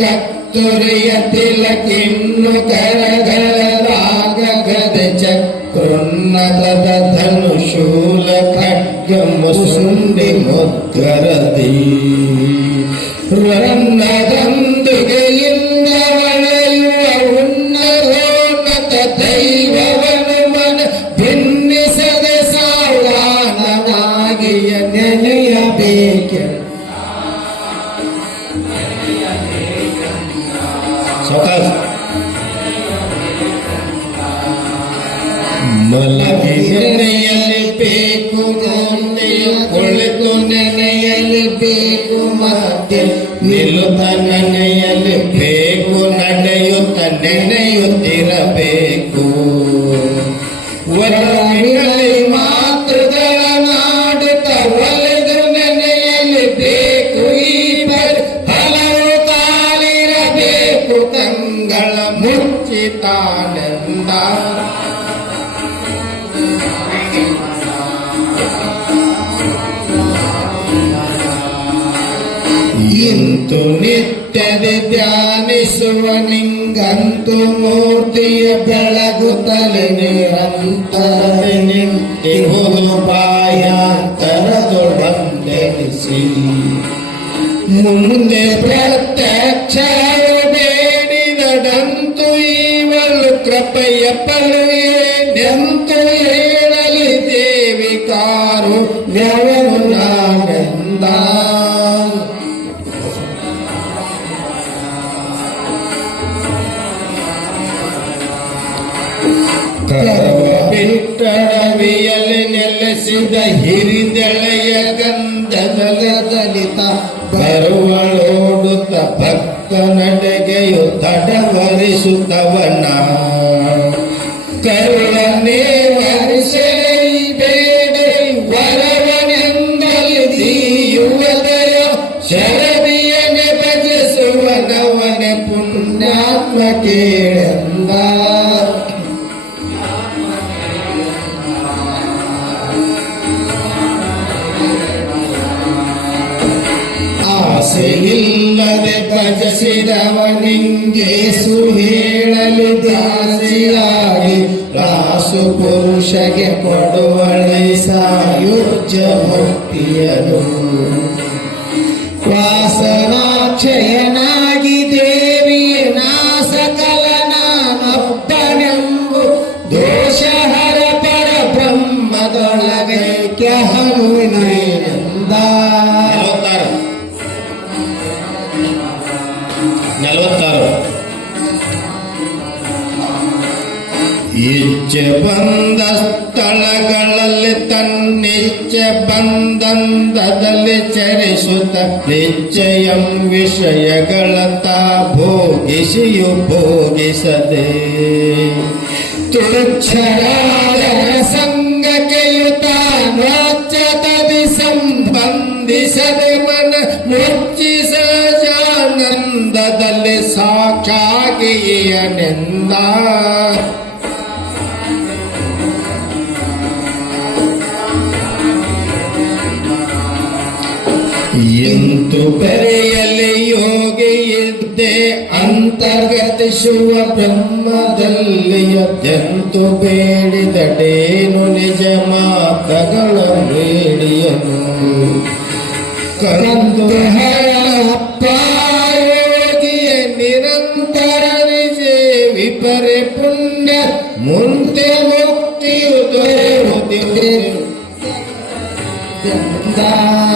ಕತ್ತುರಿಯ ತಿಲಕಿನ್ನು ಕರಗರಾಗದ ಚಕ್ರೋನ್ನತದ ಧನುಶೂಲ ಖಡ್ಗ ಮುಸುಂಡಿ ಮುದ್ಗರದಿ ರನ್ನದಂದುಗೆಯಿಂದ ಹೊಳೆಯುವ ಉನ್ನತೋನ್ನತ ದೈವವನು ಮನ ಭಿನ್ನಿಸದೆ ಸಾವಾನವಾಗಿಯ ನೆನೆಯಬೇಕೆ ಮಲಗಿ ನೆನೆಯಲೇಬೇಕು ಗೊಂದೆಯ ಕುಳಿತು ನೆನೆಯಲೇಬೇಕು ಮತ್ತೆ ನಿಲ್ಲುತ್ತ ನೆನೆಯಲೇಬೇಕು ನಡೆಯುತ್ತ ನೆನೆಯುತ್ತಿರಬೇಕು ವರಮಿರಲಿ ಮಾತೃಗಳ ನಾಡುತ್ತ ಒಲೆದು ನೆನೆಯಲೇಬೇಕು ಈ ಹಲವು ತಾಲಿರಬೇಕು ಕಂಗಳ ಮುಚ್ಚಿತಾನೆಂದ ಇಂತು ನಿತ್ಯದ ಧ್ಯಾನಿಸುವ ನಿಂಗಂತು ಮೂರ್ತಿಯ ಬೆಳಗುತ್ತಲೆ ನಿರಂತರ ನಿಂತಿಹುದು ಬಾಯಾಂತರದೊಳು ಬಂದೆನಿಸಿ ಮುಂದೆ ಪ್ರತ್ಯಕ್ಷ ಬೇಡಿದಡಂತು ಇವಳು ಕೃಪೆಯ ಪಡೆಯೆಂತು ಹೇಳಲಿ ದೇವಿ ಕಾರು ನೆವನು ನಾನೆಂದ ಕರವ ಬಿಟ್ಟಡವಿಯಲ್ಲಿ ನೆಲೆಸಿದ ಹಿರಿದೆಳೆಯ ಗಂಧದ ದಲಿತ ಬರುವಳೋಡುತ್ತ ಭಕ್ತ ನಡೆಗೆಯು ತಡವರಿಸುತ್ತವನ ಕರುಳನೇ ವರಿಸಲಿ ಬೇಡೆ ವರವನೆಂದಲಿ ದೀಯುವದಯ ಶರದಿಯನೆ ಭಜಿಸುವನವನೆ ಪುಣ್ಯಾತ್ಮ ಕೇಳೆಂದ ಆಸೆಯಿಲ್ಲದೆ ಭಜಿಸಿದವನಿಂಗೆ ಸುಹೇಳಲು ದಾಸಿಯಾಗಿ ರಾಸು ಪುರುಷಗೆ ಕೊಡುವಳೆ ಸಾಯುಜ್ಯ ಮುಕ್ತಿಯನು ವಾಸನಾಕ್ಷಯನಾಗಿ ದೇವಿಯ ನಾಸಕಲನಾನೊಬ್ಬನೆಂಬು ದೋಷಹರ ಪರ ಬ್ರಹ್ಮದೊಳಗೆ ಹನುವಿನೈನೆಂದ 46 ಇಚ್ಛೆ ಬಂದ ಸ್ಥಳಗಳಲ್ಲಿ ತನ್ನಿಚ್ಛೆ ಬಂದಂದದಲ್ಲಿ ಚರಿಸುತ್ತ ನಿಶ್ಚಯಂ ವಿಷಯಗಳ ತಾ ಭೋಗಿಸಿಯು ಭೋಗಿಸದೆ ತುಚ್ಛರಾದ ಸಂಗಕೆಯುತ ನೋಚ್ಚತದಿ ಸಂಬಂಧಿಸದೆ ಮನ ಮುಚ್ಚಿಸ ಜಾನಂದದಲ್ಲಿ ಸಾಕ್ಷಾಗಿಯನೆಂದ ಎಂತು ಬೆರೆಯಲಿ ಯೋಗಿ ಇದ್ದೆ ಅಂತರ್ಗತಿಸುವ ಬ್ರಹ್ಮದಲ್ಲಿ ಎಂತು ಬೇಡಿದಡೇನು ನಿಜ ಮಾತಗಳ ಬೇಡಿಯನು ಕಂದು ಯೋಗಿಯ ನಿರಂತರ ನಿಜ ವಿಪರೆ ಪುಣ್ಯ ಮುಂದೆ ಮುಕ್ತಿಯು ದೊರೆಯುವುದಿದೆ